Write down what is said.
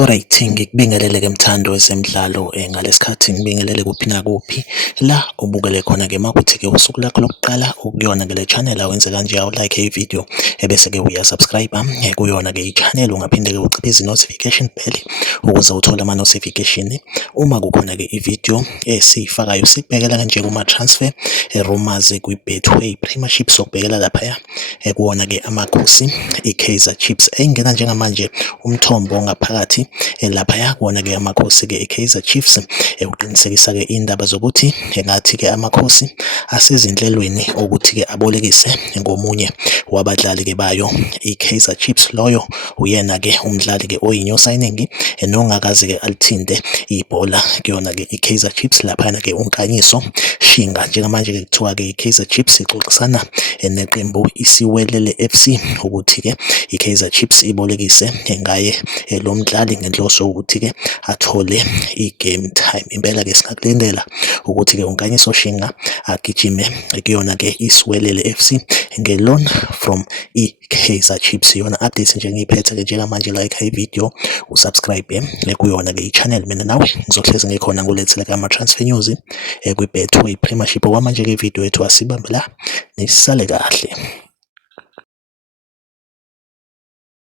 Alright, ngikubingelele-ke mthando wezemidlalo ngalesikhathi ngibingelele kuphi nakuphi la ubukele khona-ke makuthi-ke usuku lakho lokuqala ukuyona-ke le channel awenze kanje awulike ividiyo ebese-ke uyasubscribe kuyona-ke i-channel ungaphinde-ke uciphe notification bell ukuze uthole ama-notification uma kukhona-ke ividiyo esiyifakayo. Sikubhekela nje kuma-transfer rumors kwi-Betway Premiership, sokubhekela laphaya kuwona-ke amakhosi i-Kaizer Chiefs engena njengamanje umthombo ongaphakathi laphaya kuwona-ke amakhosi-ke i-Kaizer Chiefs uqinisekisa-ke indaba zokuthi engathi-ke amakhosi asezinhlelweni ukuthi-ke abolekise ngomunye wabadlali-ke bayo i-Kaizer Chiefs. Loyo uyena-ke umdlali-ke oyi-new signing nongakaze-ke alithinte ibhola kuyona-ke i-Kaizer Chiefs. Laphana-ke uNkanyiso Shinga njengamanje-ke kuthiwa-ke i-Kaizer Chiefs ixoxisana neqembu iSiwelele FC ukuthi-ke i-Kaizer Chiefs ibolekise ngaye lo mdlali ngenhloso ukuthi-ke athole i-game time. Impela-ke singakulindela ukuthi-ke uNkanyiso Shinga agijime kuyona-ke iSiwelele FC nge-loan from i-Kaizer Chiefs. Iyona update nje ngiyiphethe-ke njengamanje. Like ividiyo, usubscribe kuyona-ke i-channel. Mina nawe ngizohlezi ngikhona ngulethele-ke ama-transfer news kwi-Betway Premiership. Okwamanje-ke ividiyo yethu asibambe la, nisale kahle.